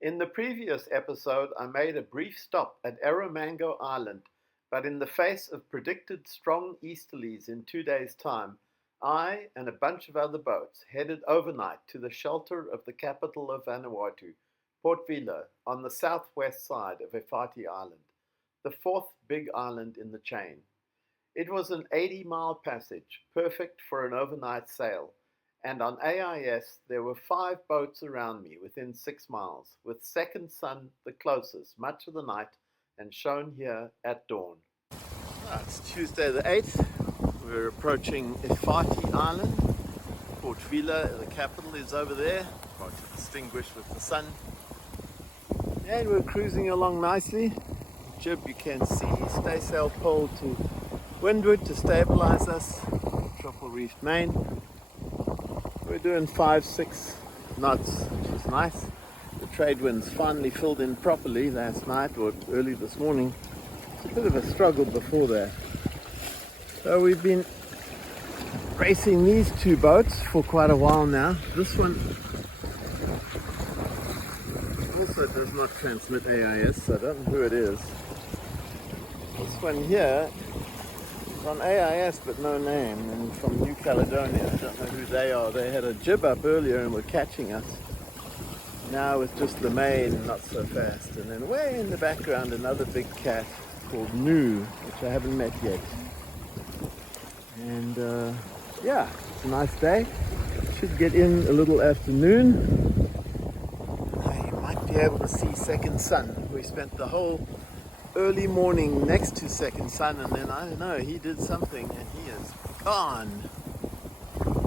In the previous episode, I made a brief stop at Erromango Island, but in the face of predicted strong easterlies in 2 days' time, I and a bunch of other boats headed overnight to the shelter of the capital of Vanuatu, Port Vila, on the southwest side of Efate Island, the fourth big island in the chain. It was an 80-mile passage, perfect for an overnight sail, and on AIS there were 5 boats around me within 6 miles, with Second Sun the closest much of the night and shown here at dawn. It's Tuesday the 8th. We're approaching Efate Island. Port Vila, the capital, is over there, hard to distinguish with the sun. And we're cruising along nicely. Jib you can see, staysail pole to windward to stabilize us, triple reefed main. We're doing 5-6 knots, which is nice. The trade winds finally filled in properly last night or early this morning. It's a bit of a struggle before that. So we've been racing these 2 boats for quite a while now. This one also does not transmit AIS, so I don't know who it is. This one here is on AIS but no name, and from New Caledonia. I don't know who they are. They had a jib up earlier and were catching us. Now with just the main, not so fast. And then way in the background another big cat called Nu, which I haven't met yet. And yeah, it's a nice day. Should get in a little afternoon. I might be able to see Second Sun. We spent the whole early morning next to Second Sun, and then I don't know, he did something and he is gone.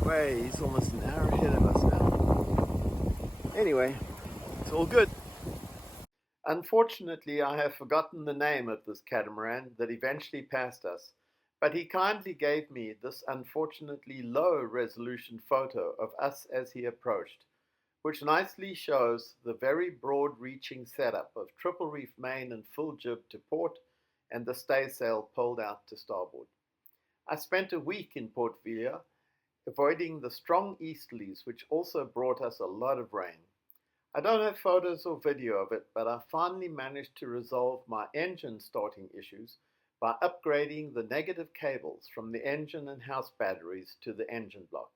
Way, he's almost an hour ahead of us now. Anyway, it's all good. Unfortunately, I have forgotten the name of this catamaran that eventually passed us, but he kindly gave me this unfortunately low resolution photo of us as he approached, which nicely shows the very broad reaching setup of triple reef main and full jib to port and the staysail pulled out to starboard. I spent a week in Port Vila, avoiding the strong easterlies which also brought us a lot of rain. I don't have photos or video of it, but I finally managed to resolve my engine starting issues by upgrading the negative cables from the engine and house batteries to the engine block.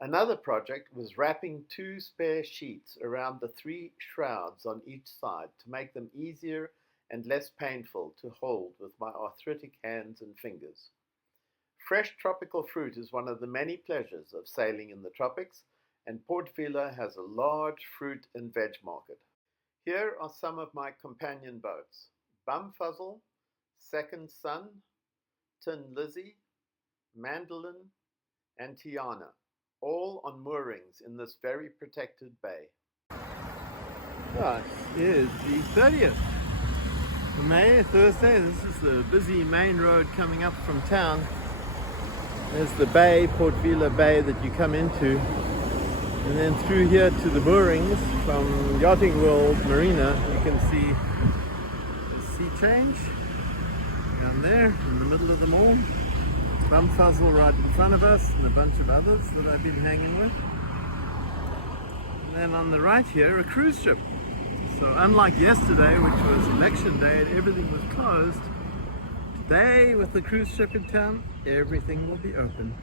Another project was wrapping 2 spare sheets around the 3 shrouds on each side to make them easier and less painful to hold with my arthritic hands and fingers. Fresh tropical fruit is one of the many pleasures of sailing in the tropics, and Port Vila has a large fruit and veg market. Here are some of my companion boats: Bumfuzzle, Second Sun, Tin Lizzie, Mandolin, and Tiana, all on moorings in this very protected bay. Right, here's the 30th of May, Thursday. This is the busy main road coming up from town. There's the bay, Port Vila Bay, that you come into. And then through here to the moorings from Yachting World Marina, you can see the sea change down there in the middle of them all. Bumfuzzle right in front of us and a bunch of others that I've been hanging with. And then on the right here, a cruise ship. So unlike yesterday, which was election day and everything was closed, today with the cruise ship in town, everything will be open.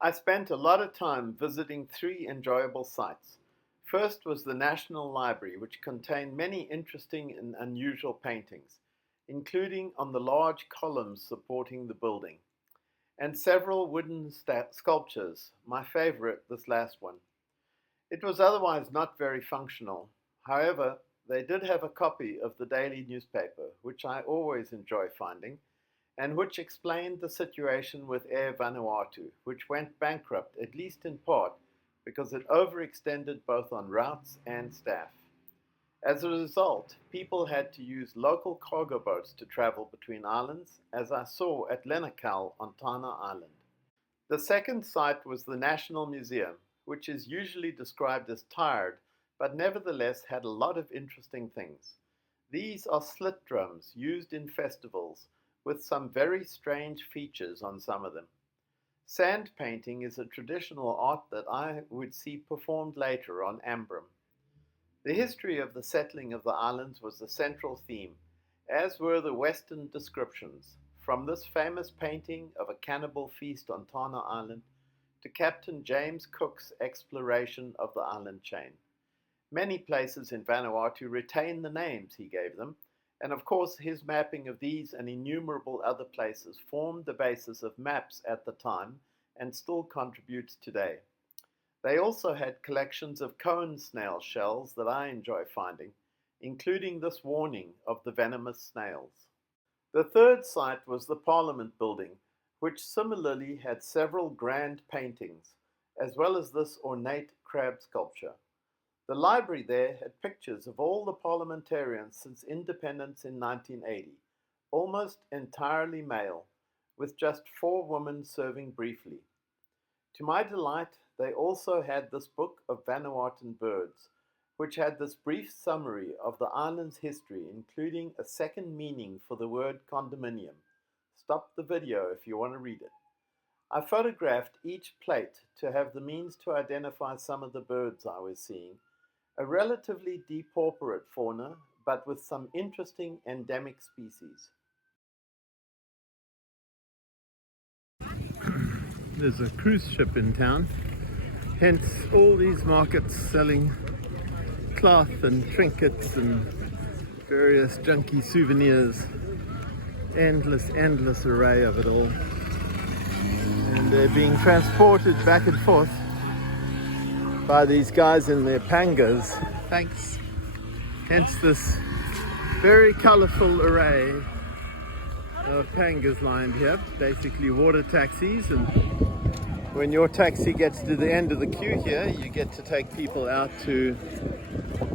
I spent a lot of time visiting 3 enjoyable sites. First was the National Library, which contained many interesting and unusual paintings, including on the large columns supporting the building, and several wooden sculptures, my favorite, this last one. It was otherwise not very functional. However, they did have a copy of the daily newspaper, which I always enjoy finding, and which explained the situation with Air Vanuatu, which went bankrupt, at least in part, because it overextended both on routes and staff. As a result, people had to use local cargo boats to travel between islands, as I saw at Lenakal on Tana Island. The second site was the National Museum, which is usually described as tired, but nevertheless had a lot of interesting things. These are slit drums used in festivals, with some very strange features on some of them. Sand painting is a traditional art that I would see performed later on Ambrum. The history of the settling of the islands was the central theme, as were the Western descriptions, from this famous painting of a cannibal feast on Tana Island to Captain James Cook's exploration of the island chain. Many places in Vanuatu retain the names he gave them, and of course his mapping of these and innumerable other places formed the basis of maps at the time and still contributes today. They also had collections of cone snail shells that I enjoy finding, including this warning of the venomous snails. The third site was the Parliament Building, which similarly had several grand paintings, as well as this ornate crab sculpture. The library there had pictures of all the parliamentarians since independence in 1980, almost entirely male, with just 4 women serving briefly. To my delight, they also had this book of Vanuatuan birds, which had this brief summary of the island's history, including a second meaning for the word condominium. Stop the video if you want to read it. I photographed each plate to have the means to identify some of the birds I was seeing, a relatively depauperate fauna, but with some interesting endemic species. There's a cruise ship in town, hence all these markets selling cloth and trinkets and various junky souvenirs. Endless array of it all. And they're being transported back and forth by these guys in their pangas. Thanks. Hence this very colourful array of pangas lined here, basically water taxis, and when your taxi gets to the end of the queue here, you get to take people out to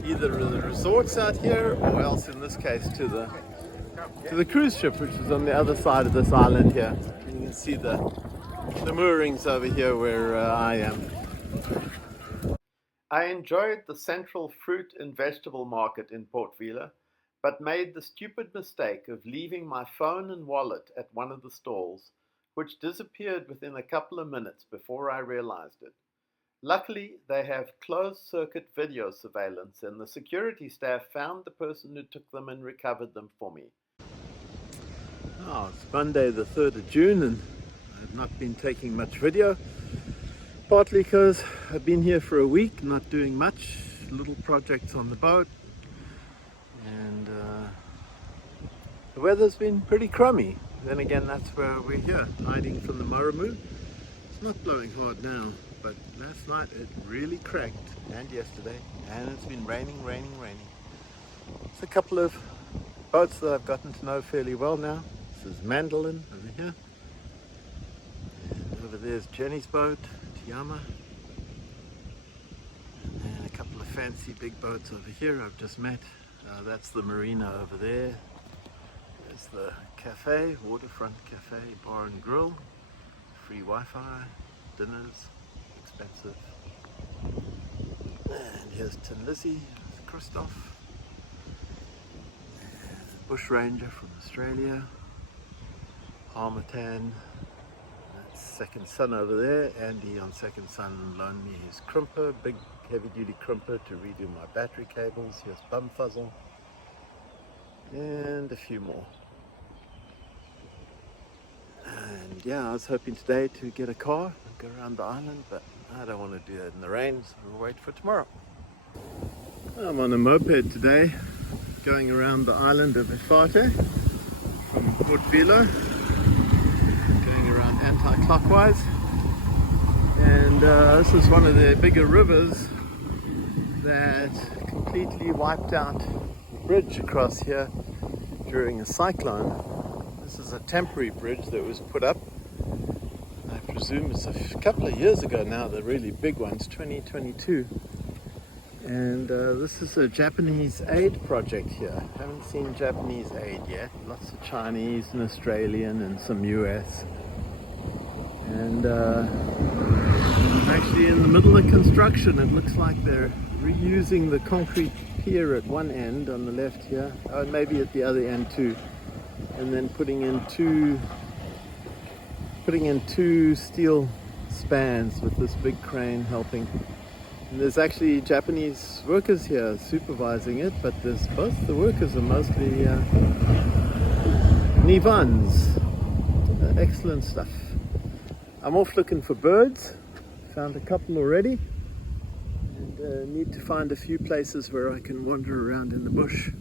either the resorts out here, or else in this case to the cruise ship, which is on the other side of this island here. And you can see the moorings over here where I am. I enjoyed the central fruit and vegetable market in Port Vila, but made the stupid mistake of leaving my phone and wallet at one of the stalls, which disappeared within a couple of minutes before I realized it. Luckily, they have closed-circuit video surveillance, and the security staff found the person who took them and recovered them for me. Oh, it's Monday the 3rd of June, and I've not been taking much video. Partly because I've been here for a week, not doing much, little projects on the boat, and the weather's been pretty crummy. Then again, that's where we're here, hiding from the Maramu. It's not blowing hard now, but last night it really cracked, and yesterday, and it's been raining. It's a couple of boats that I've gotten to know fairly well now. This is Mandolin over here, and over there's Jenny's boat, Tiama, and then a couple of fancy big boats over here I've just met. That's the marina over there. There's the cafe, waterfront cafe, bar and grill, free Wi-Fi, dinners, expensive. And here's Tin Lizzie, Christoph, bush ranger from Australia, Harmattan. That's Second Son over there. Andy on Second Son loaned me his crimper, big heavy-duty crimper to redo my battery cables. Here's Bumfuzzle, and a few more. And yeah, I was hoping today to get a car and go around the island, but I don't want to do it in the rain, so we'll wait for tomorrow. I'm on a moped today, going around the island of Efate from Port Vila, going around anti-clockwise. And this is one of the bigger rivers that completely wiped out the bridge across here during a cyclone. This is a temporary bridge that was put up. I presume it's a couple of years ago now, the really big ones, 2022. And this is a Japanese aid project here. Haven't seen Japanese aid yet. Lots of Chinese and Australian and some US. And actually in the middle of construction, it looks like they're reusing the concrete pier at one end on the left here, and maybe at the other end too. And then putting in two steel spans with this big crane helping. And there's actually Japanese workers here supervising it, but both the workers are mostly Nivans. Excellent stuff. I'm off looking for birds. Found a couple already. And need to find a few places where I can wander around in the bush.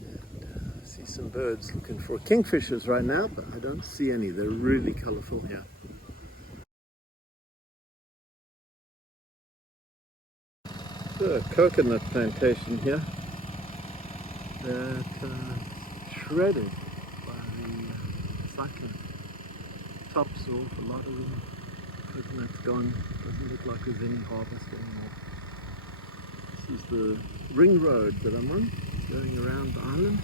And see some birds. Looking for kingfishers right now, but I don't see any. They're really colourful here. A coconut plantation here that shredded by the cyclone. Tops off, a lot of them. Coconuts gone. Doesn't look like there's any harvest anymore. This is the ring road that I'm on, going around the island.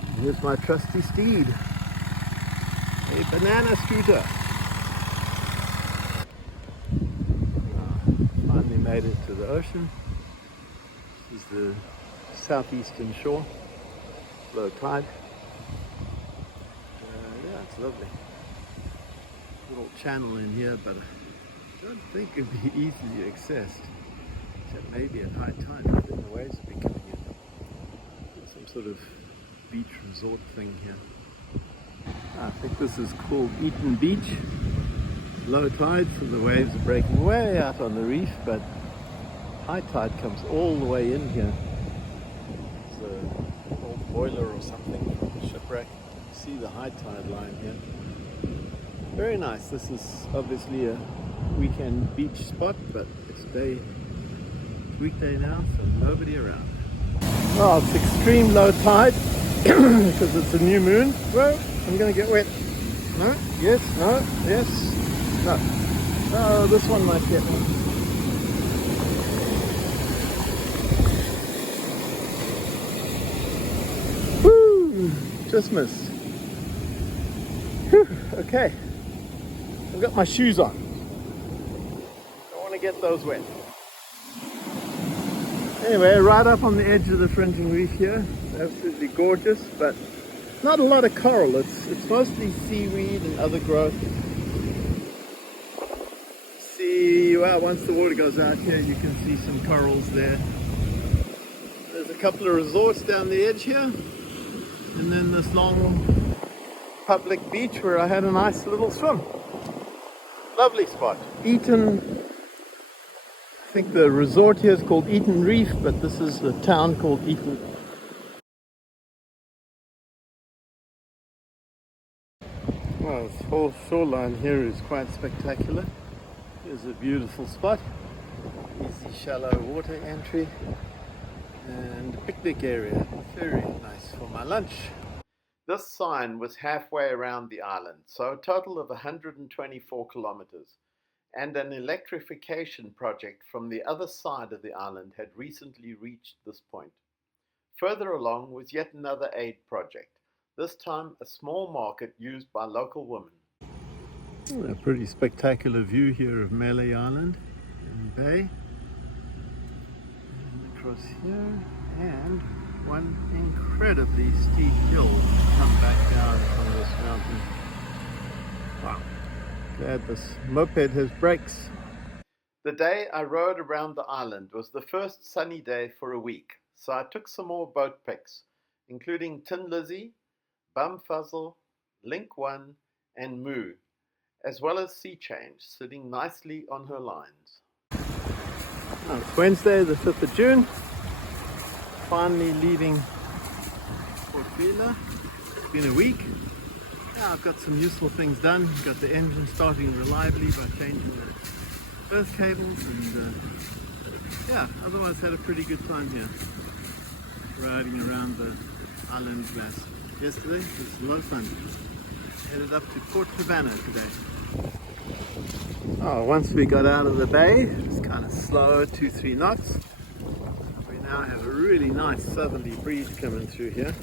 And here's my trusty steed, a banana scooter. Finally made it to the ocean. This is the southeastern shore, low tide. Yeah, it's lovely. Little channel in here, but I don't think it'd be easily accessed, except maybe at high tide. I think the waves would be coming in. Some sort of beach resort thing here. I think this is called Eaton Beach. Low tide, so the waves are breaking way out on the reef, but high tide comes all the way in here. It's an old boiler or something from the shipwreck. You see the high tide line here. Very nice. This is obviously a weekend beach spot, but it's weekday now, so nobody around. Oh, it's extreme low tide because it's a new moon. Whoa, I'm gonna get wet. No, yes, no, yes. No. Oh, this one might get me. Woo! Just missed. Whew, okay. I've got my shoes on. Don't want to get those wet. Anyway, right up on the edge of the fringing reef here. It's absolutely gorgeous, but not a lot of coral. It's mostly seaweed and other growth. Well, once the water goes out here, you can see some corals there. There's a couple of resorts down the edge here, and then this long public beach where I had a nice little swim. Lovely spot. Eaton, I think the resort here is called Eaton Reef, but this is the town called Eaton. Well, this whole shoreline here is quite spectacular. Here's a beautiful spot, easy shallow water entry, and a picnic area, very nice for my lunch. This sign was halfway around the island, so a total of 124 kilometers, and an electrification project from the other side of the island had recently reached this point. Further along was yet another aid project, this time a small market used by local women. A pretty spectacular view here of Malay Island and Bay. And across here, and one incredibly steep hill to come back down from this mountain. Wow. Glad this moped has brakes. The day I rode around the island was the first sunny day for a week, so I took some more boat pics, including Tin Lizzie, Bumfuzzle, Link 1, and Moo, as well as Sea Change, sitting nicely on her lines. Oh, it's Wednesday, the 5th of June. Finally leaving Port Vila. It's been a week. Yeah, I've got some useful things done. Got the engine starting reliably by changing the earth cables, and yeah, otherwise had a pretty good time here. Riding around the island glass. Yesterday it was a lot of fun. Headed up to Port Vila today. Oh, once we got out of the bay, it's kind of slow, 2-3 knots. We now have a really nice southerly breeze coming through here.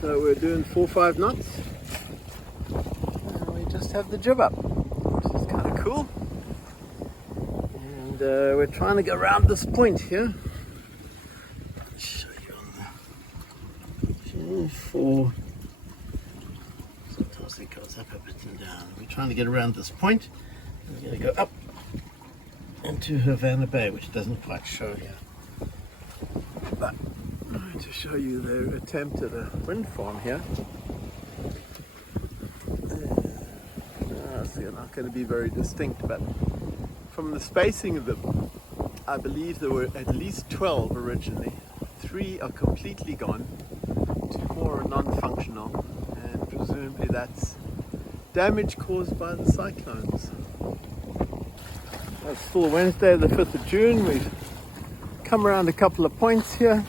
So we're doing 4-5 knots. And we just have the jib up, which is kind of cool. And we're trying to go around this point here. I'll show you on the for. Sometimes it goes up a bit and down. We're trying to get around this point. We're going to go up into Havana Bay, which doesn't quite show here. But to show you their attempt at a wind farm here. So you're not going to be very distinct, but from the spacing of them, I believe there were at least 12 originally. 3 are completely gone, 2 more are non-functional, and presumably that's damage caused by the cyclones. It's still Wednesday, the 5th of June. We've come around a couple of points here.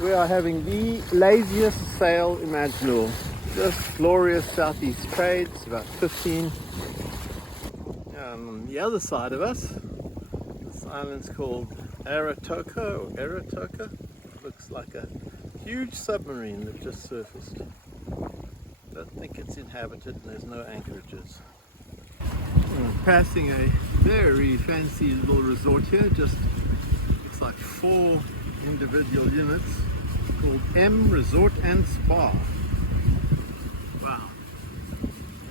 We are having the laziest sail imaginable. Just glorious southeast trades, about 15. And on the other side of us, this island's called Aratoka. Looks like a huge submarine that just surfaced. Don't think it's inhabited and there's no anchorages. We're passing a very fancy little resort here, just looks like 4 individual units called M Resort and Spa. Wow.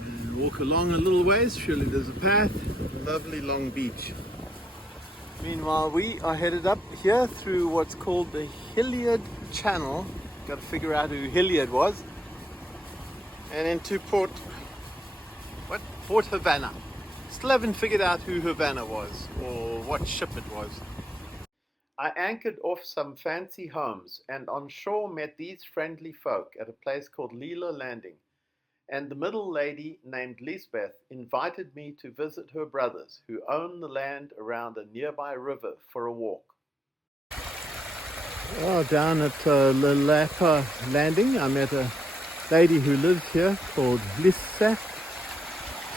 And walk along a little ways, surely there's a path. Lovely long beach. Meanwhile, we are headed up here through what's called the Hilliard Channel. Got to figure out who Hilliard was. And into Port Havana. Still haven't figured out who Havana was or what ship it was. I anchored off some fancy homes and on shore met these friendly folk at a place called Lila Landing, and the middle lady named Lisbeth invited me to visit her brothers who own the land around a nearby river for a walk. Oh, down at Lapa Landing I met a lady who lives here called Lisa.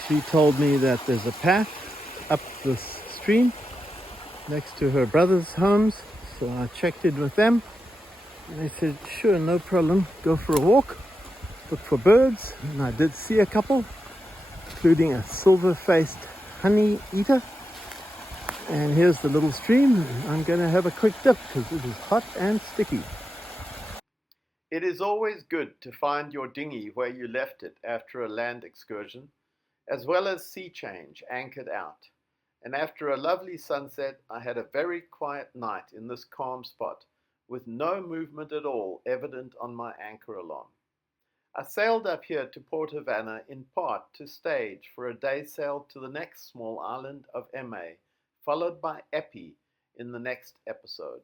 She told me that there's a path up this stream next to her brother's homes, so I checked in with them and they said sure, no problem, go for a walk, look for birds, and I did see a couple, including a silver-faced honey eater. And here's the little stream. I'm going to have a quick dip because it is hot and sticky. It is always good to find your dinghy where you left it after a land excursion, as well as sea change anchored out. And after a lovely sunset, I had a very quiet night in this calm spot, with no movement at all evident on my anchor alarm. I sailed up here to Port Havana in part to stage for a day sail to the next small island of Ma, followed by Epi in the next episode.